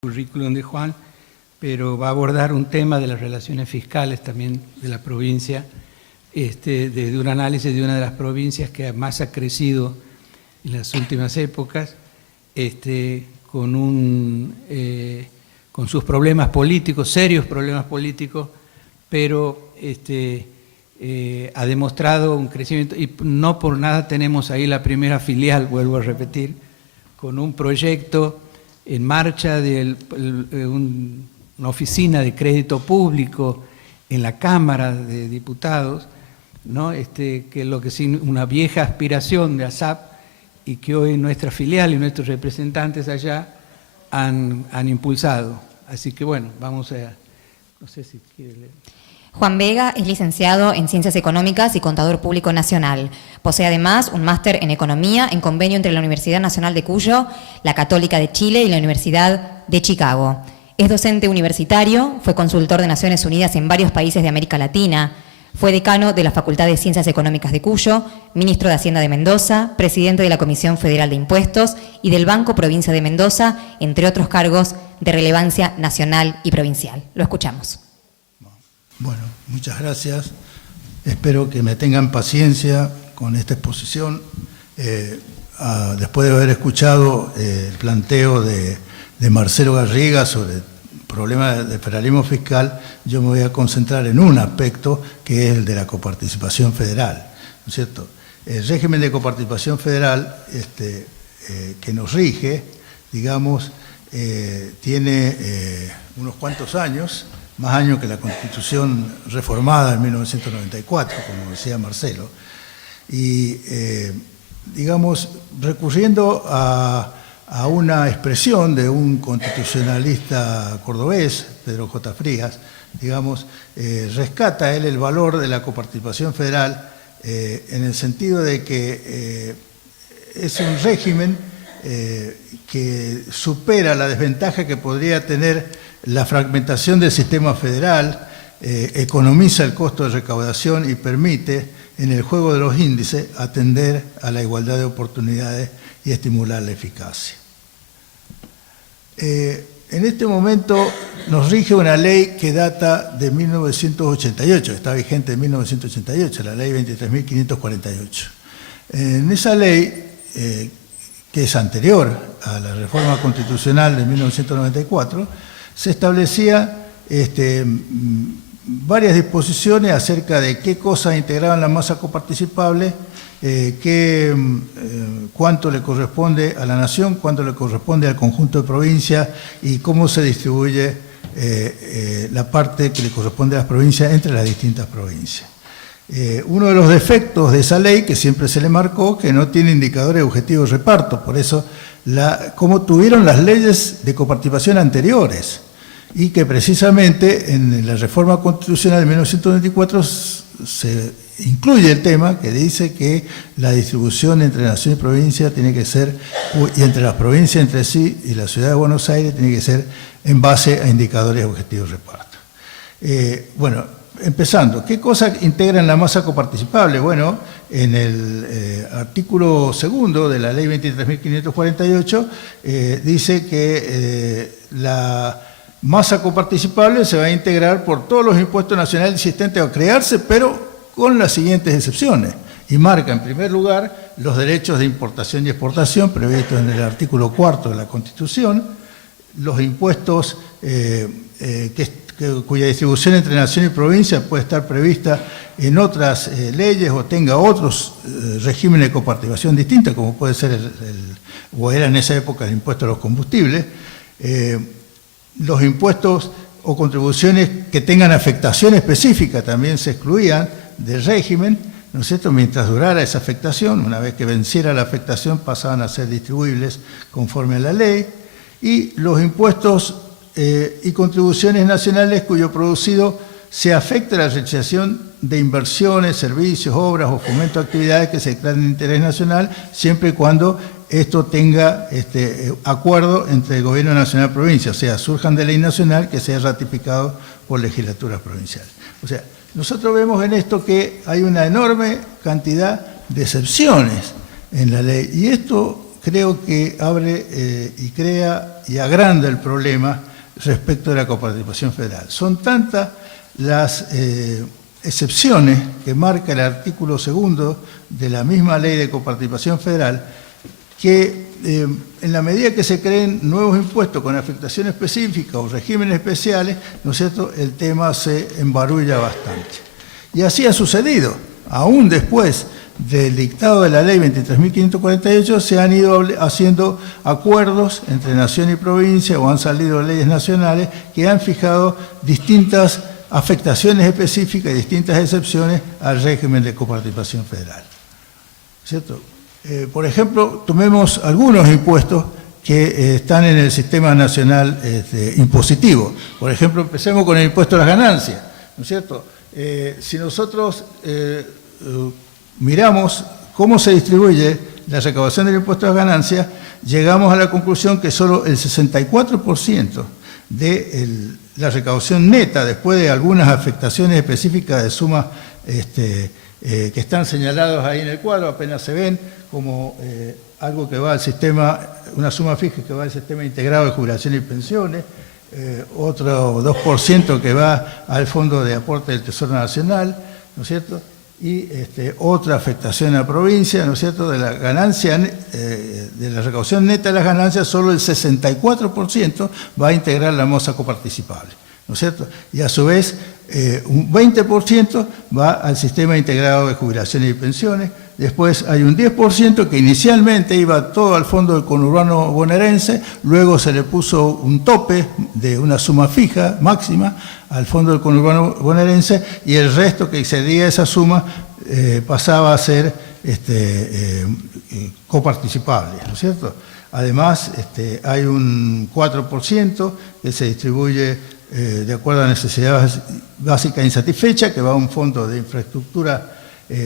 currículum de Juan, pero va a abordar un tema de las relaciones fiscales también de la provincia, de un análisis de una de las provincias que más ha crecido en las últimas épocas, con sus problemas políticos, serios problemas políticos, pero ha demostrado un crecimiento, y no por nada tenemos ahí la primera filial, vuelvo a repetir, con un proyecto en marcha de una oficina de crédito público en la Cámara de Diputados, ¿no? Que es lo que es una vieja aspiración de ASAP y que hoy nuestra filial y nuestros representantes allá han impulsado. Así que bueno, vamos a... No sé si quiere leer. Juan Vega es licenciado en Ciencias Económicas y Contador Público Nacional. Posee además un máster en Economía en convenio entre la Universidad Nacional de Cuyo, la Católica de Chile y la Universidad de Chicago. Es docente universitario, fue consultor de Naciones Unidas en varios países de América Latina, fue decano de la Facultad de Ciencias Económicas de Cuyo, ministro de Hacienda de Mendoza, presidente de la Comisión Federal de Impuestos y del Banco Provincia de Mendoza, entre otros cargos de relevancia nacional y provincial. Lo escuchamos. Bueno, muchas gracias. Espero que me tengan paciencia con esta exposición. Después de haber escuchado el planteo de Marcelo Garriga sobre el problema de federalismo fiscal, yo me voy a concentrar en un aspecto que es el de la coparticipación federal, ¿no es cierto? El régimen de coparticipación federal que nos rige, digamos, tiene unos cuantos años, más años que la Constitución reformada en 1994, como decía Marcelo, y digamos, recurriendo a una expresión de un constitucionalista cordobés, Pedro J. Frías, digamos, rescata él el valor de la coparticipación federal en el sentido de que es un régimen que supera la desventaja que podría tener la fragmentación del sistema federal, economiza el costo de recaudación y permite, en el juego de los índices, atender a la igualdad de oportunidades y estimular la eficacia. En este momento nos rige una ley que data de 1988, está vigente en 1988, la ley 23.548. En esa ley, que es anterior a la reforma constitucional de 1994, se establecía varias disposiciones acerca de qué cosas integraban la masa coparticipable, cuánto le corresponde a la nación, cuánto le corresponde al conjunto de provincias y cómo se distribuye la parte que le corresponde a las provincias entre las distintas provincias. Uno de los defectos de esa ley, que siempre se le marcó, que no tiene indicadores objetivos de reparto, por eso, como tuvieron las leyes de coparticipación anteriores, y que precisamente en la reforma constitucional de 1994 se incluye el tema que dice que la distribución entre nación y provincia tiene que ser, y entre las provincias entre sí y la ciudad de Buenos Aires tiene que ser en base a indicadores objetivos de reparto. Bueno, empezando, ¿qué cosas integran la masa coparticipable? Bueno, en el artículo segundo de la ley 23.548 dice que la masa coparticipable se va a integrar por todos los impuestos nacionales existentes a crearse, pero con las siguientes excepciones. Y marca, en primer lugar, los derechos de importación y exportación previstos en el artículo 4 de la Constitución, los impuestos cuya distribución entre nación y provincia puede estar prevista en otras leyes o tenga otros regímenes de coparticipación distintos, como puede ser o era en esa época el impuesto a los combustibles, los impuestos o contribuciones que tengan afectación específica también se excluían del régimen, ¿no es cierto?, mientras durara esa afectación. Una vez que venciera la afectación pasaban a ser distribuibles conforme a la ley, y los impuestos y contribuciones nacionales cuyo producido se afecte a la realización de inversiones, servicios, obras o fomento de actividades que se declaren de interés nacional, siempre y cuando esto tenga acuerdo entre el gobierno nacional y provincia, o sea, surjan de ley nacional que sea ratificado por legislaturas provinciales. O sea, nosotros vemos en esto que hay una enorme cantidad de excepciones en la ley, y esto creo que abre y crea y agranda el problema respecto de la coparticipación federal. Son tantas las excepciones que marca el artículo 2 de la misma ley de coparticipación federal que en la medida que se creen nuevos impuestos con afectación específica o regímenes especiales, ¿no es cierto?, el tema se embarulla bastante. Y así ha sucedido, aún después del dictado de la ley 23.548 se han ido haciendo acuerdos entre nación y provincia o han salido leyes nacionales que han fijado distintas afectaciones específicas y distintas excepciones al régimen de coparticipación federal. ¿Cierto? Por ejemplo, tomemos algunos impuestos que están en el sistema nacional impositivo. Por ejemplo, empecemos con el impuesto a las ganancias, ¿no es cierto? Si nosotros miramos cómo se distribuye la recaudación del impuesto a las ganancias, llegamos a la conclusión que solo el 64% de la recaudación neta, después de algunas afectaciones específicas de sumas que están señaladas ahí en el cuadro, apenas se ven, como algo que va al sistema, una suma fija que va al sistema integrado de jubilaciones y pensiones, otro 2% que va al Fondo de Aporte del Tesoro Nacional, ¿no es cierto?, y otra afectación a la provincia, ¿no es cierto?, de la ganancia, de la recaudación neta de las ganancias, solo el 64% va a integrar la masa coparticipable, ¿no es cierto? Y a su vez, un 20% va al sistema integrado de jubilaciones y pensiones. Después hay un 10% que inicialmente iba todo al fondo del conurbano bonaerense, luego se le puso un tope de una suma fija máxima al fondo del conurbano bonaerense y el resto que excedía esa suma pasaba a ser coparticipable, ¿no es cierto? Además, hay un 4% que se distribuye de acuerdo a necesidades básicas insatisfechas, que va a un fondo de infraestructura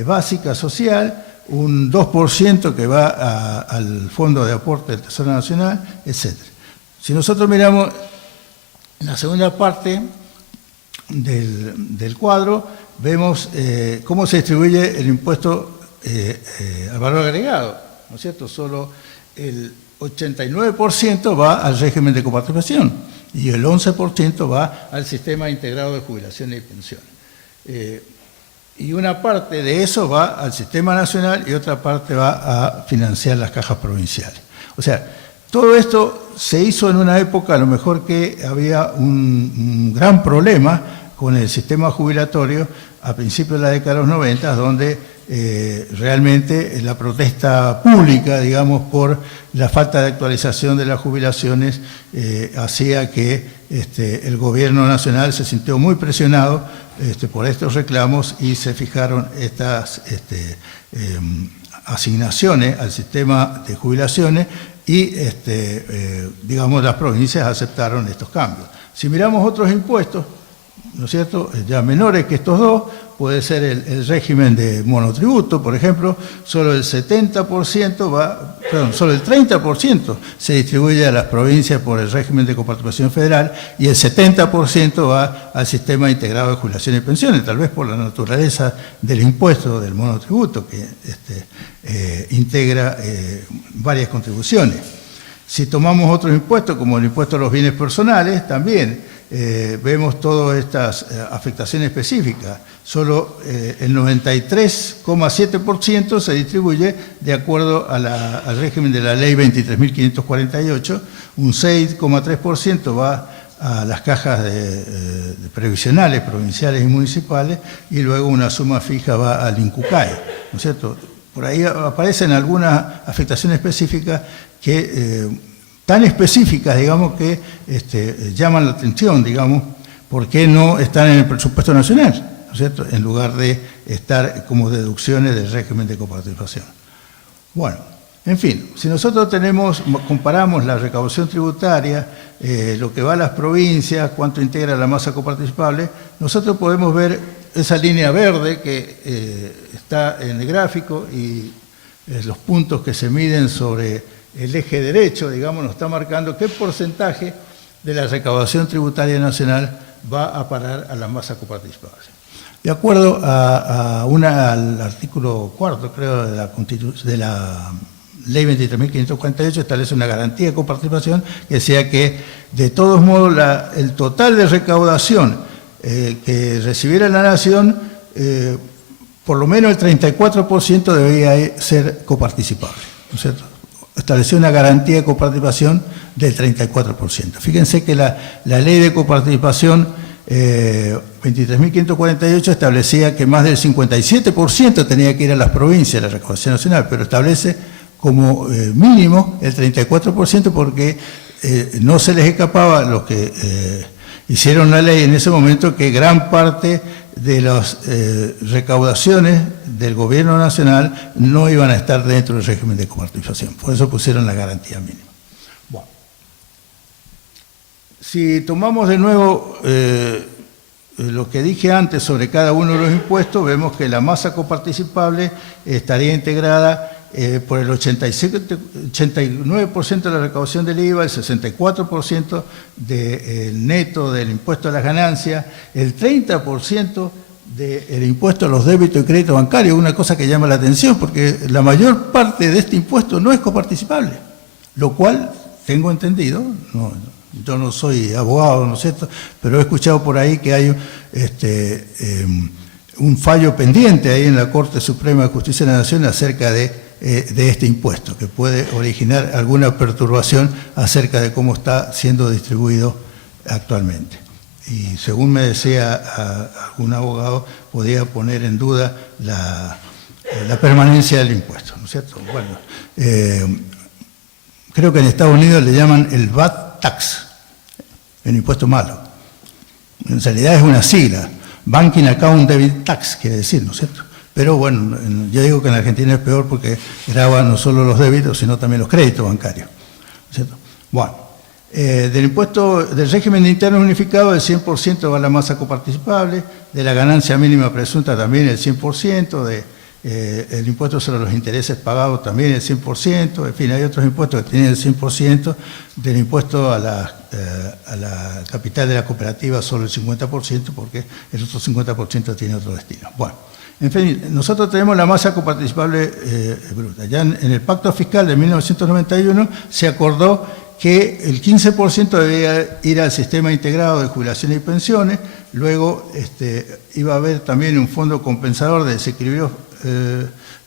básica social, un 2% que va al Fondo de Aporte del Tesoro Nacional, etc. Si nosotros miramos la segunda parte del cuadro, vemos cómo se distribuye el impuesto al valor agregado, ¿no es cierto? Solo el 89% va al régimen de coparticipación y el 11% va al sistema integrado de jubilaciones y pensiones. Y una parte de eso va al sistema nacional y otra parte va a financiar las cajas provinciales. O sea, todo esto se hizo en una época a lo mejor que había un gran problema con el sistema jubilatorio a principios de la década de los 90, donde realmente la protesta pública, digamos, por la falta de actualización de las jubilaciones hacía que el gobierno nacional se sintió muy presionado por estos reclamos y se fijaron estas asignaciones al sistema de jubilaciones y, digamos, las provincias aceptaron estos cambios. Si miramos otros impuestos, ¿no es cierto?, ya menores que estos dos, puede ser el régimen de monotributo, por ejemplo, solo el 30% se distribuye a las provincias por el régimen de coparticipación federal y el 70% va al sistema integrado de jubilaciones y pensiones, tal vez por la naturaleza del impuesto del monotributo que integra varias contribuciones. Si tomamos otros impuestos, como el impuesto a los bienes personales, también vemos todas estas afectaciones específicas. Solo el 93,7% se distribuye de acuerdo al régimen de la ley 23.548, un 6,3% va a las cajas de previsionales, provinciales y municipales, y luego una suma fija va al INCUCAE, ¿no es cierto? Por ahí aparecen algunas afectaciones específicas que tan específicas, digamos, que llaman la atención, digamos, por qué no están en el presupuesto nacional, ¿no es cierto?, en lugar de estar como deducciones del régimen de coparticipación. Bueno, en fin, si nosotros comparamos la recaudación tributaria, lo que va a las provincias, cuánto integra la masa coparticipable, nosotros podemos ver esa línea verde que está en el gráfico y los puntos que se miden sobre el eje derecho, digamos, nos está marcando qué porcentaje de la recaudación tributaria nacional va a parar a la masa coparticipable. De acuerdo al artículo 4, creo, de la ley 23.548 establece una garantía de coparticipación que decía que, de todos modos, el total de recaudación que recibiera la Nación, por lo menos el 34% debía ser coparticipable, ¿no es cierto? Estableció una garantía de coparticipación del 34%. Fíjense que la ley de coparticipación 23.548 establecía que más del 57% tenía que ir a las provincias de la recaudación nacional, pero establece como mínimo el 34% porque no se les escapaba a los que hicieron la ley en ese momento que gran parte de las recaudaciones del gobierno nacional no iban a estar dentro del régimen de coparticipación. Por eso pusieron la garantía mínima. Bueno. Si tomamos de nuevo lo que dije antes sobre cada uno de los impuestos, vemos que la masa coparticipable estaría integrada por el 89% de la recaudación del IVA, el 64% del neto del impuesto a las ganancias, el 30% del impuesto a los débitos y créditos bancarios, una cosa que llama la atención, porque la mayor parte de este impuesto no es coparticipable, lo cual, tengo entendido, yo no soy abogado, ¿no es cierto?, pero he escuchado por ahí que hay un fallo pendiente ahí en la Corte Suprema de Justicia de la Nación acerca de este impuesto, que puede originar alguna perturbación acerca de cómo está siendo distribuido actualmente. Y según me decía algún abogado, podía poner en duda la permanencia del impuesto, ¿no es cierto? Bueno, creo que en Estados Unidos le llaman el VAT tax, el impuesto malo. En realidad es una sigla, Banking Account Debit Tax, quiere decir, ¿no es cierto? Pero bueno, yo digo que en Argentina es peor porque grava no solo los débitos, sino también los créditos bancarios, ¿no es cierto? Bueno, del impuesto del régimen interno unificado, el 100% va a la masa coparticipable, de la ganancia mínima presunta también el 100%, el impuesto sobre los intereses pagados también el 100%, en fin, hay otros impuestos que tienen el 100%, del impuesto a la capital de la cooperativa solo el 50%, porque el otro 50% tiene otro destino. Bueno, en fin, nosotros tenemos la masa coparticipable bruta. Ya en el Pacto Fiscal de 1991 se acordó que el 15% debía ir al sistema integrado de jubilaciones y pensiones, luego iba a haber también un fondo compensador de desequilibrios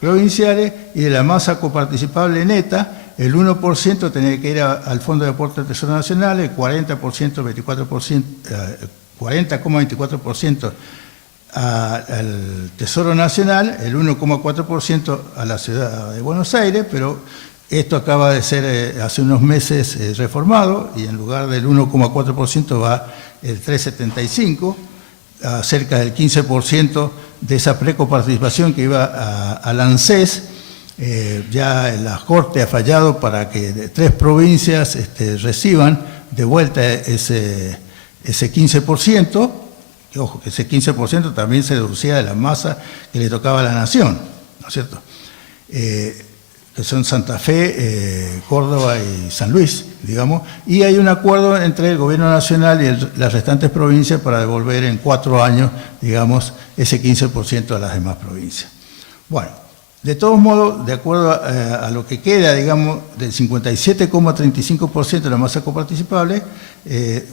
provinciales, y de la masa coparticipable neta, el 1% tenía que ir al Fondo de Aporte del Tesoro Nacional, el 40,24% al Tesoro Nacional, el 1,4% a la Ciudad de Buenos Aires, pero esto acaba de ser hace unos meses reformado, y en lugar del 1,4% va el 3,75%, cerca del 15% de esa precoparticipación que iba al ANSES. Ya la Corte ha fallado para que 3 provincias reciban de vuelta ese 15%, que ojo, que ese 15% también se deducía de la masa que le tocaba a la Nación, ¿no es cierto?, que son Santa Fe, Córdoba y San Luis, digamos, y hay un acuerdo entre el Gobierno Nacional y las restantes provincias para devolver en 4 años, digamos, ese 15% a las demás provincias. Bueno, de todos modos, de acuerdo a lo que queda, digamos, del 57,35% de la masa coparticipable,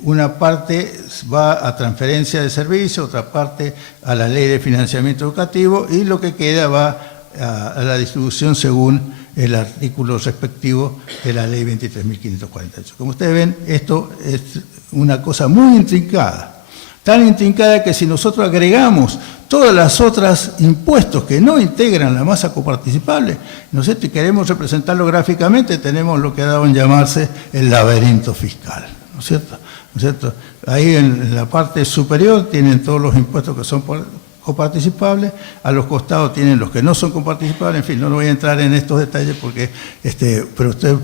una parte va a transferencia de servicios, otra parte a la ley de financiamiento educativo, y lo que queda va a la distribución según el artículo respectivo de la ley 23.548. Como ustedes ven, esto es una cosa muy intrincada, tan intrincada que si nosotros agregamos todas las otras impuestos que no integran la masa coparticipable, ¿no es cierto?, y queremos representarlo gráficamente, tenemos lo que ha dado en llamarse el laberinto fiscal, ¿no es cierto? ¿No es cierto? Ahí en la parte superior tienen todos los impuestos que son coparticipables, a los costados tienen los que no son coparticipables, en fin, no voy a entrar en estos detalles porque, pero ustedes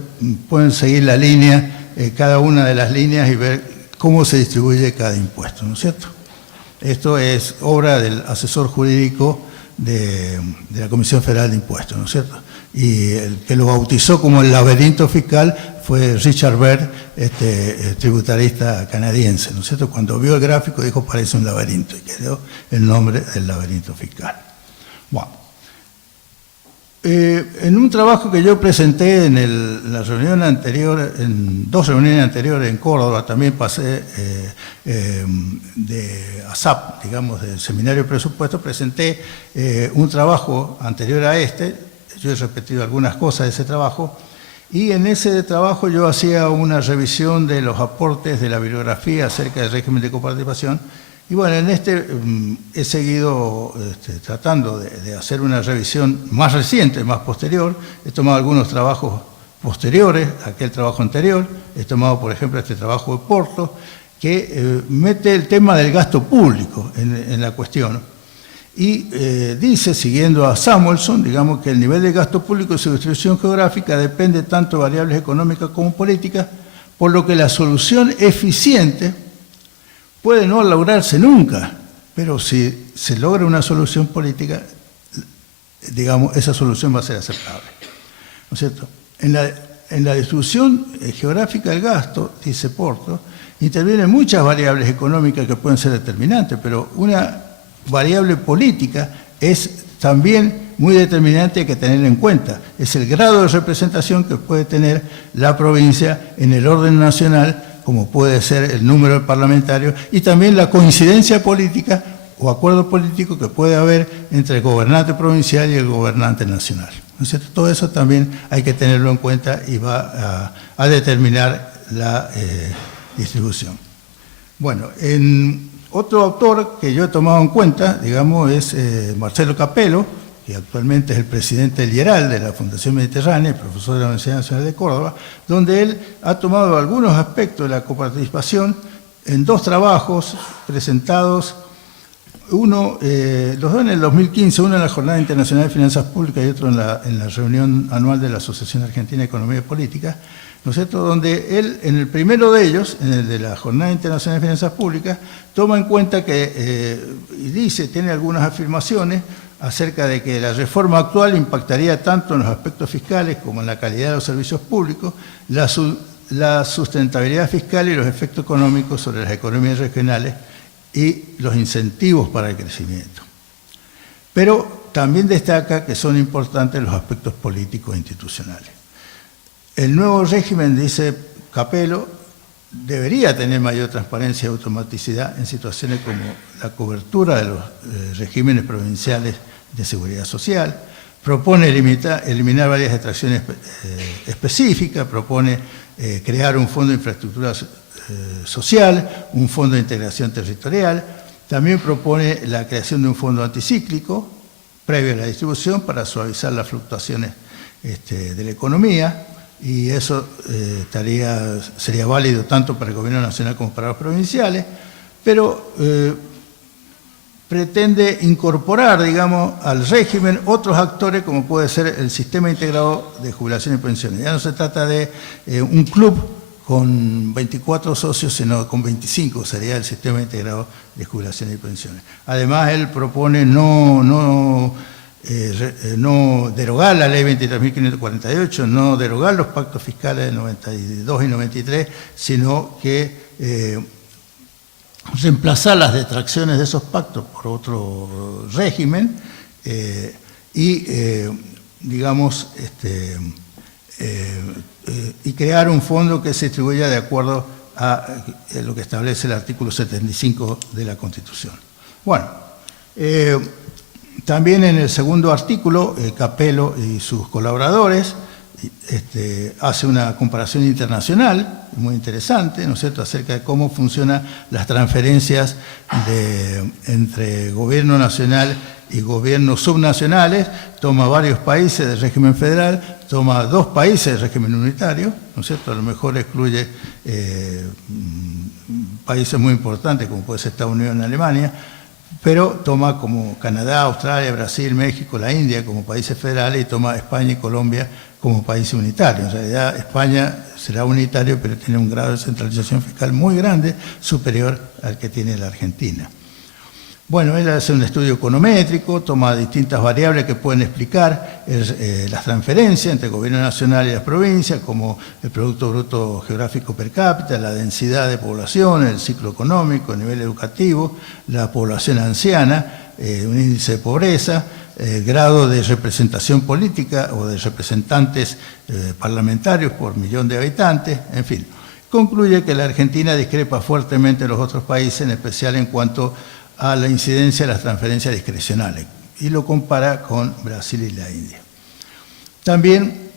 pueden seguir la línea, cada una de las líneas, y ver cómo se distribuye cada impuesto, ¿no es cierto? Esto es obra del asesor jurídico de la Comisión Federal de Impuestos, ¿no es cierto? Y el que lo bautizó como el laberinto fiscal fue Richard Baird, tributarista canadiense, ¿no es cierto? Cuando vio el gráfico dijo, parece un laberinto, y quedó el nombre del laberinto fiscal. Bueno, En un trabajo que yo presenté en la reunión anterior, en 2 reuniones anteriores en Córdoba, también pasé de ASAP, digamos, del Seminario de Presupuesto, presenté un trabajo anterior a este. Yo he repetido algunas cosas de ese trabajo, y en ese trabajo yo hacía una revisión de los aportes de la bibliografía acerca del régimen de coparticipación. Y bueno, en este he seguido tratando de hacer una revisión más reciente, más posterior. He tomado algunos trabajos posteriores a aquel trabajo anterior. He tomado, por ejemplo, este trabajo de Porto, que mete el tema del gasto público en la cuestión. Y dice, siguiendo a Samuelson, digamos que el nivel de gasto público y su distribución geográfica depende tanto de variables económicas como políticas, por lo que la solución eficiente puede no lograrse nunca, pero si se logra una solución política, digamos, esa solución va a ser aceptable. ¿No es cierto? En la distribución geográfica del gasto, dice Porto, intervienen muchas variables económicas que pueden ser determinantes, pero una variable política es también muy determinante, hay que tener en cuenta. Es el grado de representación que puede tener la provincia en el orden nacional, como puede ser el número de parlamentarios, y también la coincidencia política o acuerdo político que puede haber entre el gobernante provincial y el gobernante nacional. ¿No es cierto? Todo eso también hay que tenerlo en cuenta y va a determinar la distribución. Bueno, otro autor que yo he tomado en cuenta, digamos, es Marcelo Capello, que actualmente es el presidente del IERAL, de la Fundación Mediterránea, y profesor de la Universidad Nacional de Córdoba, donde él ha tomado algunos aspectos de la coparticipación en 2 trabajos presentados, los dos en el 2015, uno en la Jornada Internacional de Finanzas Públicas y otro en la reunión anual de la Asociación Argentina de Economía y Política, ¿no es cierto?, donde él, en el primero de ellos, en el de la Jornada Internacional de Finanzas Públicas, toma en cuenta que, y dice, tiene algunas afirmaciones acerca de que la reforma actual impactaría tanto en los aspectos fiscales como en la calidad de los servicios públicos, la sustentabilidad fiscal y los efectos económicos sobre las economías regionales y los incentivos para el crecimiento. Pero también destaca que son importantes los aspectos políticos e institucionales. El nuevo régimen, dice Capello, debería tener mayor transparencia y automaticidad en situaciones como la cobertura de los regímenes provinciales de seguridad social. Propone eliminar varias extracciones específicas, propone crear un fondo de infraestructura social, un fondo de integración territorial. También propone la creación de un fondo anticíclico previo a la distribución para suavizar las fluctuaciones de la economía. Y eso sería válido tanto para el gobierno nacional como para los provinciales, pero pretende incorporar, digamos, al régimen otros actores como puede ser el sistema integrado de jubilación y pensiones. Ya no se trata de un club con 24 socios, sino con 25, sería el sistema integrado de jubilación y pensiones. Además, él propone no derogar la ley 23.548, no derogar los pactos fiscales del 92 y 93, sino que reemplazar las detracciones de esos pactos por otro régimen digamos, y crear un fondo que se distribuya de acuerdo a lo que establece el artículo 75 de la Constitución. Bueno, también en el segundo artículo, Capello y sus colaboradores hace una comparación internacional muy interesante, ¿no es cierto?, acerca de cómo funcionan las transferencias entre gobierno nacional y gobiernos subnacionales. Toma varios países del régimen federal, toma 2 países del régimen unitario, ¿no es cierto?, a lo mejor excluye países muy importantes como puede ser Estados Unidos y Alemania, pero toma como Canadá, Australia, Brasil, México, la India como países federales, y toma España y Colombia como países unitarios. En realidad España será unitario, pero tiene un grado de centralización fiscal muy grande, superior al que tiene la Argentina. Bueno, él hace un estudio econométrico, toma distintas variables que pueden explicar las transferencias entre el gobierno nacional y las provincias, como el Producto Bruto Geográfico Per cápita, la densidad de población, el ciclo económico, el nivel educativo, la población anciana, un índice de pobreza, grado de representación política o de representantes parlamentarios por millón de habitantes, en fin. Concluye que la Argentina discrepa fuertemente de los otros países, en especial en cuanto a la incidencia de las transferencias discrecionales, y lo compara con Brasil y la India. También,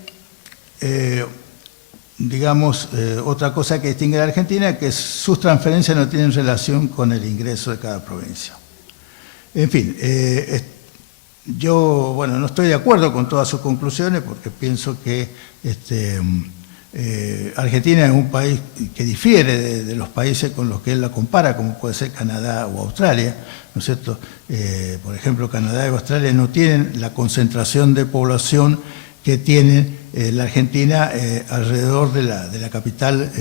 otra cosa que distingue a la Argentina es que sus transferencias no tienen relación con el ingreso de cada provincia. En fin, yo no estoy de acuerdo con todas sus conclusiones porque pienso que Argentina es un país que difiere de los países con los que él la compara, como puede ser Canadá o Australia, ¿no es cierto? Por ejemplo, Canadá y Australia no tienen la concentración de población que tiene la Argentina alrededor de la capital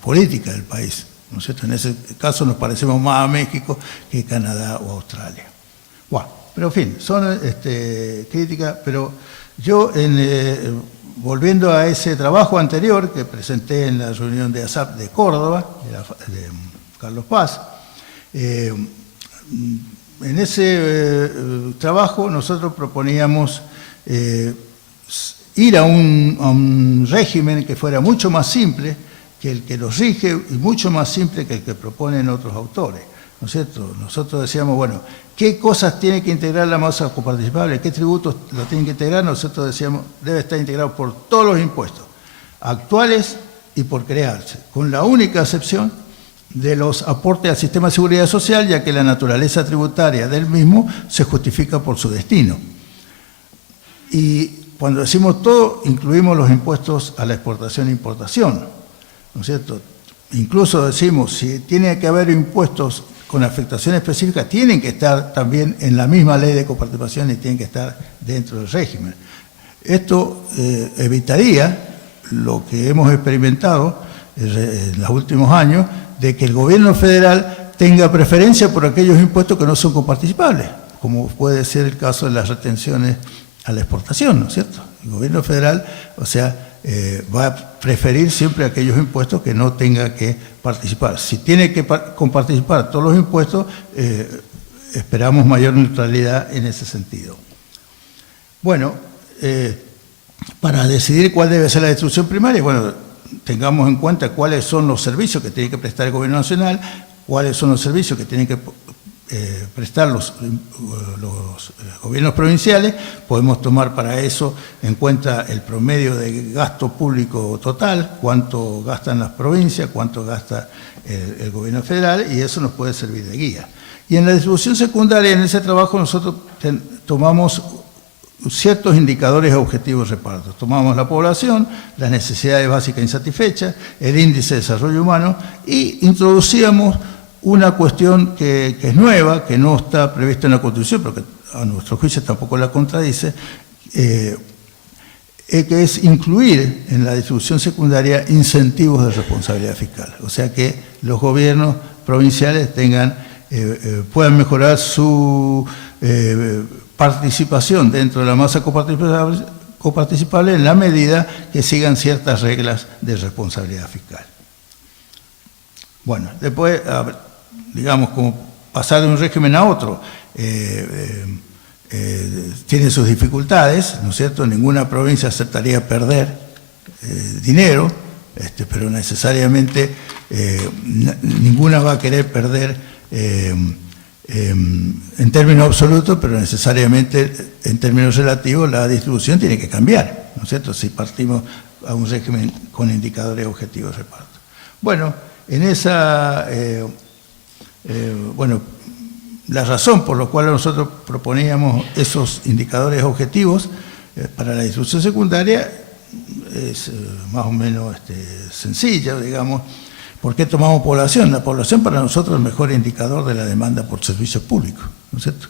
política del país, ¿no es cierto? En ese caso nos parecemos más a México que Canadá o Australia. Bueno, pero en fin, son críticas, pero yo volviendo a ese trabajo anterior que presenté en la reunión de ASAP de Córdoba, de Carlos Paz, en ese trabajo nosotros proponíamos ir a un régimen que fuera mucho más simple que el que los rige y mucho más simple que el que proponen otros autores, ¿no es cierto? Nosotros decíamos, bueno, ¿qué cosas tiene que integrar la masa coparticipable? ¿Qué tributos lo tienen que integrar? Nosotros decíamos, debe estar integrado por todos los impuestos, actuales y por crearse, con la única excepción de los aportes al sistema de seguridad social, ya que la naturaleza tributaria del mismo se justifica por su destino. Y cuando decimos todo, incluimos los impuestos a la exportación e importación, ¿no es cierto? Incluso decimos, si tiene que haber impuestos con afectación específica, tienen que estar también en la misma ley de coparticipación y tienen que estar dentro del régimen. Esto evitaría lo que hemos experimentado en los últimos años, de que el gobierno federal tenga preferencia por aquellos impuestos que no son coparticipables, como puede ser el caso de las retenciones a la exportación, ¿no es cierto? El gobierno federal, va a preferir siempre aquellos impuestos que no tenga que participar. Si tiene que comparticipar todos los impuestos, esperamos mayor neutralidad en ese sentido. Bueno, para decidir cuál debe ser la distribución primaria, tengamos en cuenta cuáles son los servicios que tiene que prestar el gobierno nacional, cuáles son los servicios que tienen que prestar los gobiernos provinciales. Podemos tomar para eso en cuenta el promedio de gasto público total, cuánto gastan las provincias, cuánto gasta el gobierno federal, y eso nos puede servir de guía. Y en la distribución secundaria, en ese trabajo, nosotros tomamos ciertos indicadores objetivos de reparto. Tomamos la población, las necesidades básicas insatisfechas, el índice de desarrollo humano, y introducíamos una cuestión que es nueva, que no está prevista en la Constitución, pero que a nuestro juicio tampoco la contradice, que es incluir en la distribución secundaria incentivos de responsabilidad fiscal. O sea, que los gobiernos provinciales puedan mejorar su participación dentro de la masa coparticipable en la medida que sigan ciertas reglas de responsabilidad fiscal. Bueno, después, como pasar de un régimen a otro, tiene sus dificultades, ¿no es cierto? Ninguna provincia aceptaría perder dinero, pero necesariamente ninguna va a querer perder en términos absolutos, pero necesariamente en términos relativos la distribución tiene que cambiar, ¿no es cierto? Si partimos a un régimen con indicadores objetivos de reparto. Bueno, en esa, la razón por la cual nosotros proponíamos esos indicadores objetivos para la distribución secundaria es más o menos sencilla, digamos. ¿Por qué tomamos población? La población para nosotros es el mejor indicador de la demanda por servicios públicos, ¿no es cierto?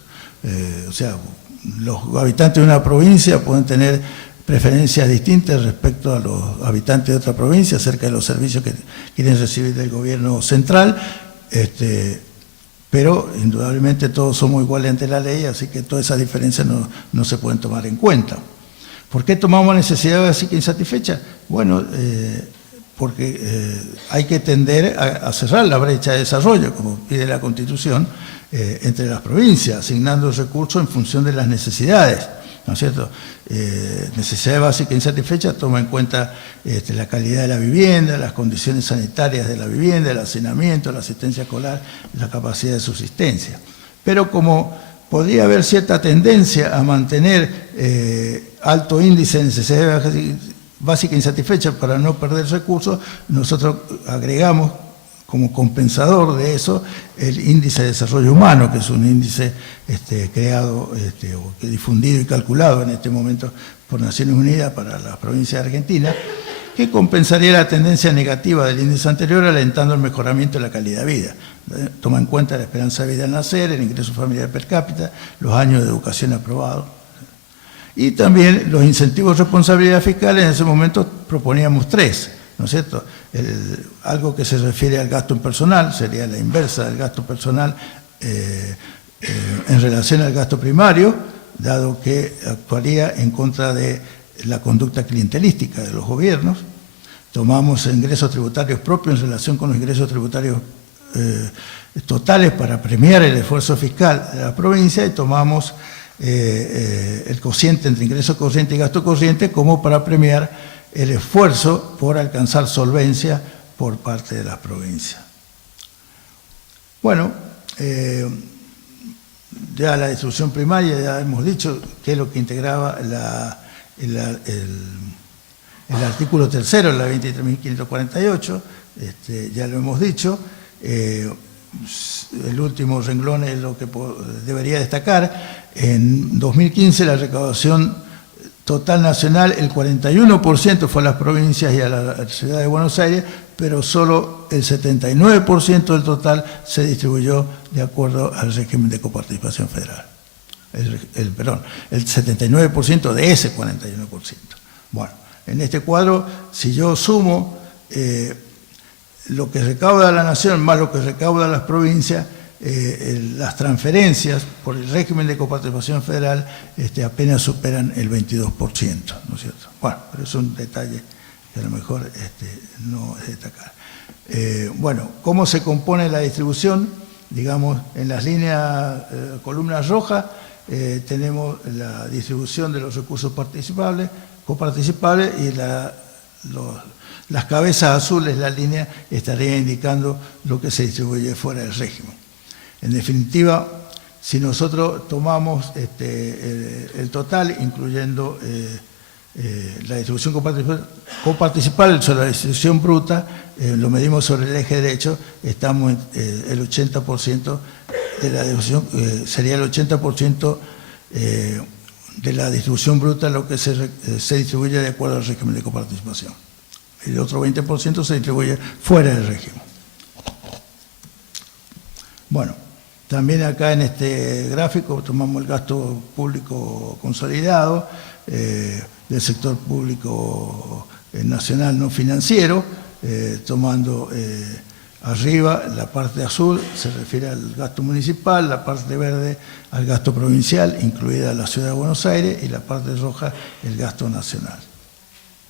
Los habitantes de una provincia pueden tener preferencias distintas respecto a los habitantes de otra provincia acerca de los servicios que quieren recibir del gobierno central, pero indudablemente todos somos iguales ante la ley, así que todas esas diferencias no se pueden tomar en cuenta. ¿Por qué tomamos necesidades básicas insatisfechas? Bueno, porque hay que tender a cerrar la brecha de desarrollo, como pide la Constitución, entre las provincias, asignando recursos en función de las necesidades, ¿no es cierto? Necesidades básicas insatisfechas toma en cuenta la calidad de la vivienda, las condiciones sanitarias de la vivienda, el hacinamiento, la asistencia escolar, la capacidad de subsistencia. Pero como podría haber cierta tendencia a mantener alto índice de necesidades básicas insatisfechas para no perder recursos, nosotros agregamos como compensador de eso el índice de desarrollo humano, que es un índice creado, o difundido y calculado en este momento por Naciones Unidas para la provincia de Argentina, que compensaría la tendencia negativa del índice anterior, alentando el mejoramiento de la calidad de vida. Toma en cuenta la esperanza de vida al nacer, el ingreso familiar per cápita, los años de educación aprobados. Y también los incentivos de responsabilidad fiscal, en ese momento proponíamos 3, ¿no es cierto? Algo que se refiere al gasto personal, sería la inversa del gasto personal en relación al gasto primario, dado que actuaría en contra de la conducta clientelística de los gobiernos. Tomamos ingresos tributarios propios en relación con los ingresos tributarios totales para premiar el esfuerzo fiscal de la provincia, y tomamos el cociente entre ingreso corriente y gasto corriente como para premiar el esfuerzo por alcanzar solvencia por parte de las provincias. Bueno, ya la distribución primaria, ya hemos dicho qué es lo que integraba el artículo tercero, la 23.548, ya lo hemos dicho. El último renglón es lo que debería destacar. En 2015 la recaudación total nacional, el 41% fue a las provincias y a la ciudad de Buenos Aires, pero solo el 79% del total se distribuyó de acuerdo al régimen de coparticipación federal. Perdón, el 79% de ese 41%. Bueno, en este cuadro, si yo sumo lo que recauda la nación más lo que recauda las provincias, las transferencias por el régimen de coparticipación federal apenas superan el 22%, ¿no es cierto? Bueno, pero es un detalle que a lo mejor no es destacar. Bueno, ¿cómo se compone la distribución? Digamos, en las líneas, columnas rojas, tenemos la distribución de los recursos coparticipables, y las cabezas azules, la línea, estaría indicando lo que se distribuye fuera del régimen. En definitiva, si nosotros tomamos el total, incluyendo la distribución coparticipada sobre la distribución bruta, lo medimos sobre el eje derecho, estamos en el 80% de la distribución, sería el 80% de la distribución bruta lo que se distribuye de acuerdo al régimen de coparticipación. El otro 20% se distribuye fuera del régimen. Bueno, también acá en este gráfico tomamos el gasto público consolidado del sector público nacional no financiero, tomando arriba la parte azul se refiere al gasto municipal, la parte verde al gasto provincial, incluida la ciudad de Buenos Aires, y la parte roja el gasto nacional.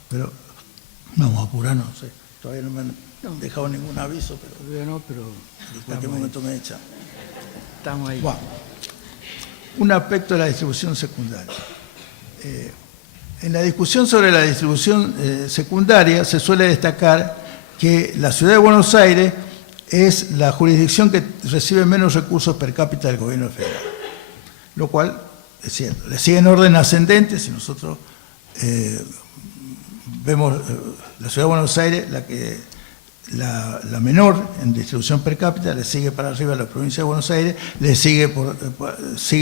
Pero vamos a apurarnos, no sé, todavía no me han dejado ningún aviso, pero Todavía no, pero en cualquier momento me echan. estamos ahí. Bueno, un aspecto de la distribución secundaria. En la discusión sobre la distribución secundaria se suele destacar que la ciudad de Buenos Aires es la jurisdicción que recibe menos recursos per cápita del gobierno federal, lo cual es cierto. Le sigue en orden ascendente. Si nosotros vemos la ciudad de Buenos Aires, la menor en distribución per cápita, le sigue para arriba la provincia de Buenos Aires, le sigue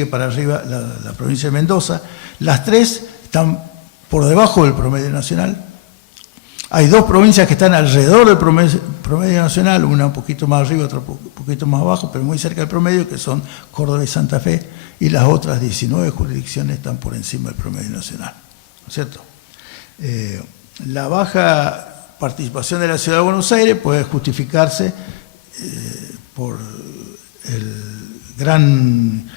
para arriba la provincia de Mendoza. Las tres están por debajo del promedio nacional. Hay dos provincias que están alrededor del promedio nacional, una un poquito más arriba, otra un poquito más abajo, pero muy cerca del promedio, que son Córdoba y Santa Fe, y las otras 19 jurisdicciones están por encima del promedio nacional, ¿no es cierto? La baja participación de la ciudad de Buenos Aires puede justificarse por el gran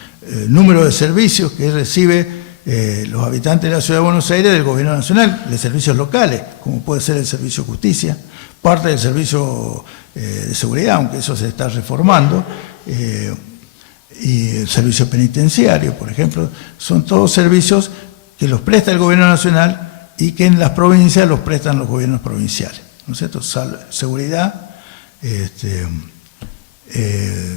número de servicios que recibe los habitantes de la Ciudad de Buenos Aires del Gobierno Nacional, de servicios locales, como puede ser el Servicio de Justicia, parte del Servicio de Seguridad, aunque eso se está reformando, y el Servicio Penitenciario, por ejemplo, son todos servicios que los presta el Gobierno Nacional y que en las provincias los prestan los gobiernos provinciales, ¿no es cierto? Seguridad,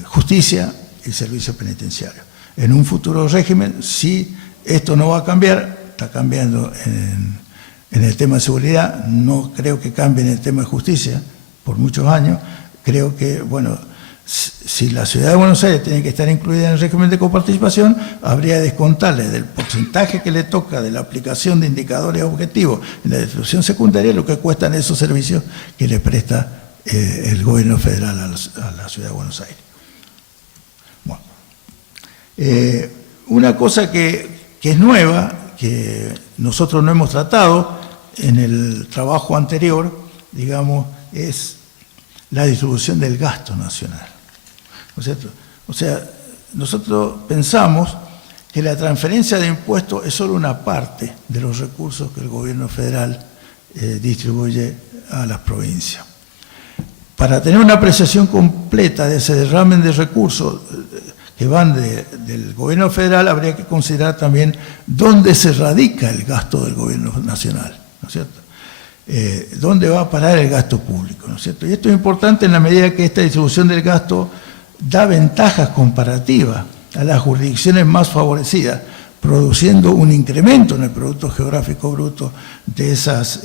justicia y servicio penitenciario. En un futuro régimen, si esto no va a cambiar, está cambiando en el tema de seguridad, no creo que cambie en el tema de justicia por muchos años, creo que, bueno, si la Ciudad de Buenos Aires tiene que estar incluida en el régimen de coparticipación, habría de descontarle del porcentaje que le toca de la aplicación de indicadores objetivos en la distribución secundaria lo que cuestan esos servicios que le presta el gobierno federal a la Ciudad de Buenos Aires. Bueno, una cosa que es nueva, que nosotros no hemos tratado en el trabajo anterior, digamos, es la distribución del gasto nacional. ¿No es cierto? O sea, nosotros pensamos que la transferencia de impuestos es solo una parte de los recursos que el gobierno federal distribuye a las provincias. Para tener una apreciación completa de ese derramen de recursos que van del gobierno federal, habría que considerar también dónde se radica el gasto del gobierno nacional, ¿no es cierto? ¿Dónde va a parar el gasto público, ¿no es cierto? Y esto es importante en la medida que esta distribución del gasto da ventajas comparativas a las jurisdicciones más favorecidas, produciendo un incremento en el Producto Geográfico Bruto de esas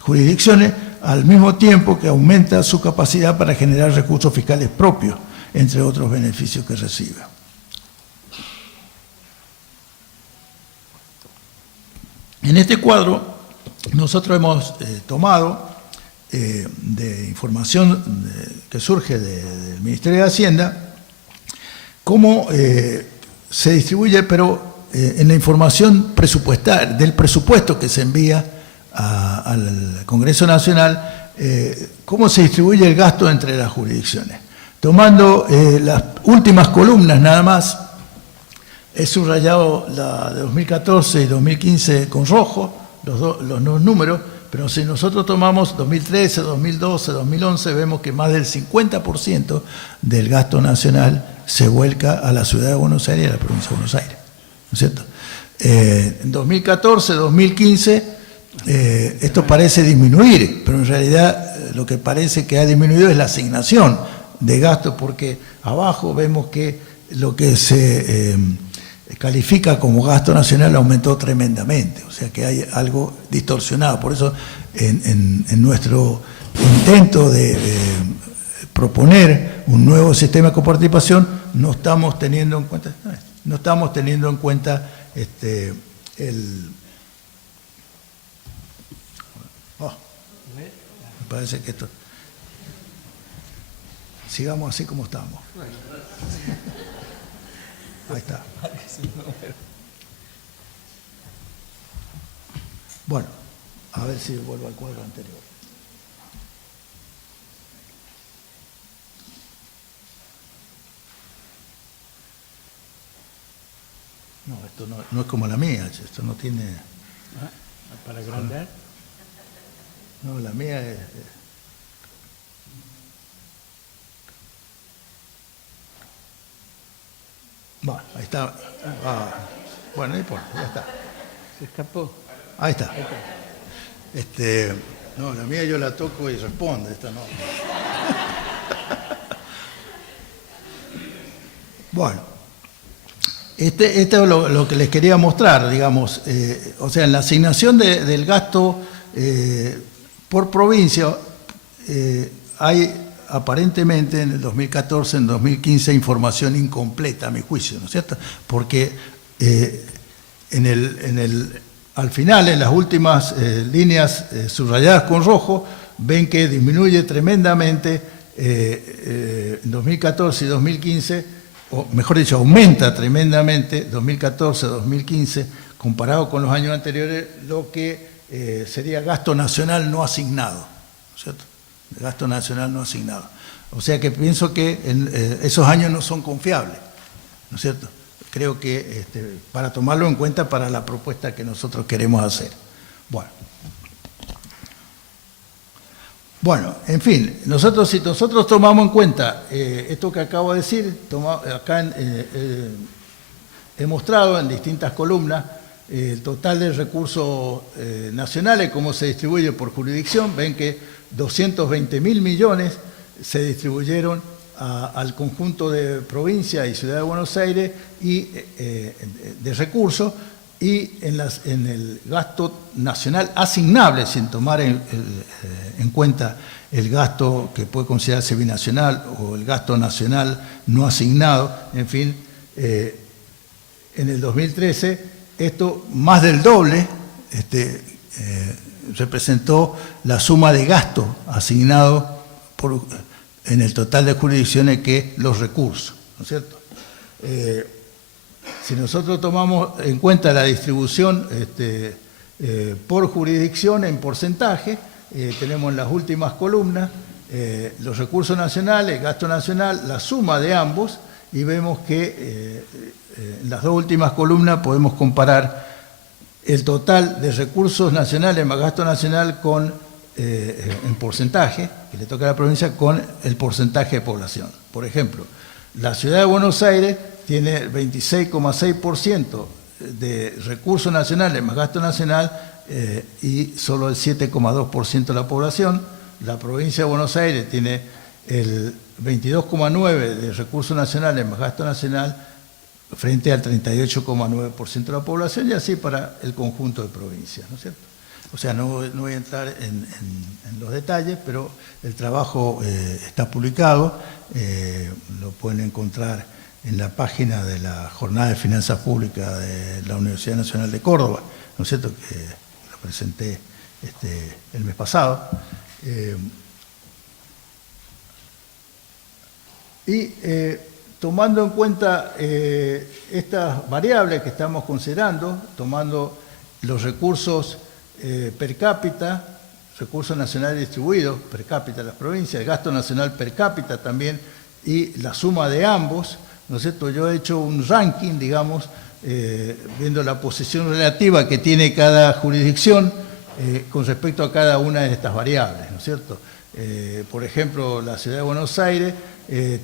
jurisdicciones, al mismo tiempo que aumenta su capacidad para generar recursos fiscales propios, entre otros beneficios que recibe. En este cuadro, nosotros hemos tomado de información que surge del Ministerio de Hacienda, cómo se distribuye, pero en la información presupuestaria, del presupuesto que se envía al Congreso Nacional, cómo se distribuye el gasto entre las jurisdicciones. Tomando las últimas columnas nada más, he subrayado la de 2014 y 2015 con rojo, los dos números, pero si nosotros tomamos 2013, 2012, 2011, vemos que más del 50% del gasto nacional se vuelca a la Ciudad de Buenos Aires y a la provincia de Buenos Aires, ¿no es cierto? En 2014, 2015, esto parece disminuir, pero en realidad lo que parece que ha disminuido es la asignación de gasto, porque abajo vemos que lo que se califica como gasto nacional aumentó tremendamente, o sea que hay algo distorsionado. Por eso en nuestro intento de proponer un nuevo sistema de coparticipación no estamos teniendo en cuenta me parece que esto sigamos así como estamos. Ahí está. Bueno, a ver si vuelvo al cuadro anterior. No, esto no es como la mía, esto no tiene... ¿Para agrandar? No, la mía es... Bueno, ahí está. Bueno, no importa, ya está. Se escapó. Ahí está. No, la mía yo la toco y responde, esta no. Bueno, esto es lo que les quería mostrar, digamos. O sea, en la asignación del gasto por provincia hay aparentemente en el 2014, en 2015, información incompleta, a mi juicio, ¿no es cierto? Porque al final, en las últimas líneas subrayadas con rojo, ven que disminuye tremendamente en 2014 y 2015, o mejor dicho, aumenta tremendamente 2014, 2015, comparado con los años anteriores, lo que sería gasto nacional no asignado, ¿no es cierto? De gasto nacional no asignado. O sea que pienso que esos años no son confiables, ¿no es cierto? creo que para tomarlo en cuenta para la propuesta que nosotros queremos hacer. Bueno, en fin, si nosotros tomamos en cuenta esto que acabo de decir, acá he mostrado en distintas columnas el total de recursos nacionales, cómo se distribuye por jurisdicción. Ven que 220.000 millones se distribuyeron al conjunto de provincia y ciudad de Buenos Aires y de recursos, y en el gasto nacional asignable, sin tomar en cuenta el gasto que puede considerarse binacional o el gasto nacional no asignado, en fin, en el 2013 esto más del doble representó la suma de gasto asignado en el total de jurisdicciones que los recursos, ¿no es cierto? Si nosotros tomamos en cuenta la distribución por jurisdicción en porcentaje, tenemos en las últimas columnas los recursos nacionales, gasto nacional, la suma de ambos, y vemos que en las dos últimas columnas podemos comparar el total de recursos nacionales más gasto nacional en porcentaje, que le toca a la provincia, con el porcentaje de población. Por ejemplo, la ciudad de Buenos Aires tiene 26,6% de recursos nacionales más gasto nacional y solo el 7,2% de la población. La provincia de Buenos Aires tiene el 22,9% de recursos nacionales más gasto nacional frente al 38,9% de la población, y así para el conjunto de provincias, ¿no es cierto? O sea, no voy a entrar en los detalles, pero el trabajo está publicado, lo pueden encontrar en la página de la Jornada de Finanzas Públicas de la Universidad Nacional de Córdoba, ¿no es cierto?, que lo presenté el mes pasado. Tomando en cuenta estas variables que estamos considerando, tomando los recursos per cápita, recursos nacionales distribuidos per cápita en las provincias, el gasto nacional per cápita también, y la suma de ambos, ¿no es cierto? Yo he hecho un ranking, digamos, viendo la posición relativa que tiene cada jurisdicción con respecto a cada una de estas variables, ¿no es cierto? Por ejemplo, la ciudad de Buenos Aires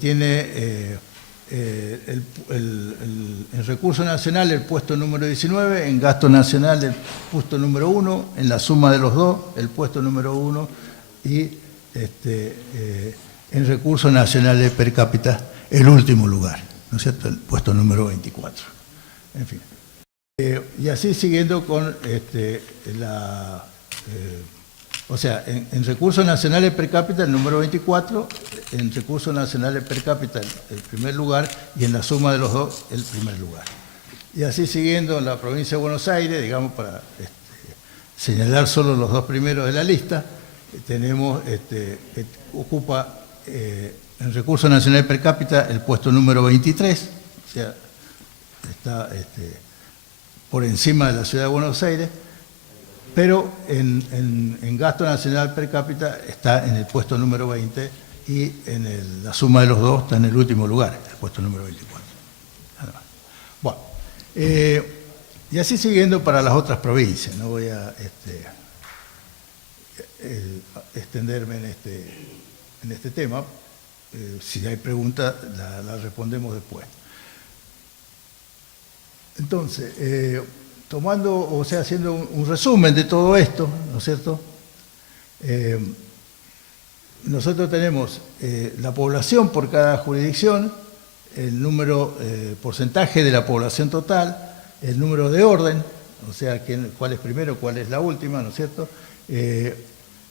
tiene en recurso nacional el puesto número 19, en gasto nacional el puesto número 1, en la suma de los dos el puesto número 1, y en recursos nacionales per cápita el último lugar, ¿no es cierto?, el puesto número 24. En fin. Y así siguiendo con o sea, en recursos nacionales per cápita el número 24, en recursos nacionales per cápita el primer lugar, y en la suma de los dos el primer lugar. Y así siguiendo en la provincia de Buenos Aires, digamos, para señalar solo los dos primeros de la lista, tenemos, ocupa en recursos nacionales per cápita el puesto número 23, o sea, está por encima de la ciudad de Buenos Aires, pero en gasto nacional per cápita está en el puesto número 20, y en la suma de los dos está en el último lugar, el puesto número 24. Bueno, y así siguiendo para las otras provincias. No voy a extenderme en este tema. Si hay preguntas, la respondemos después. Entonces, haciendo un resumen de todo esto, ¿no es cierto? Nosotros tenemos la población por cada jurisdicción, el número, porcentaje de la población total, el número de orden, o sea, cuál es primero, cuál es la última, ¿no es cierto?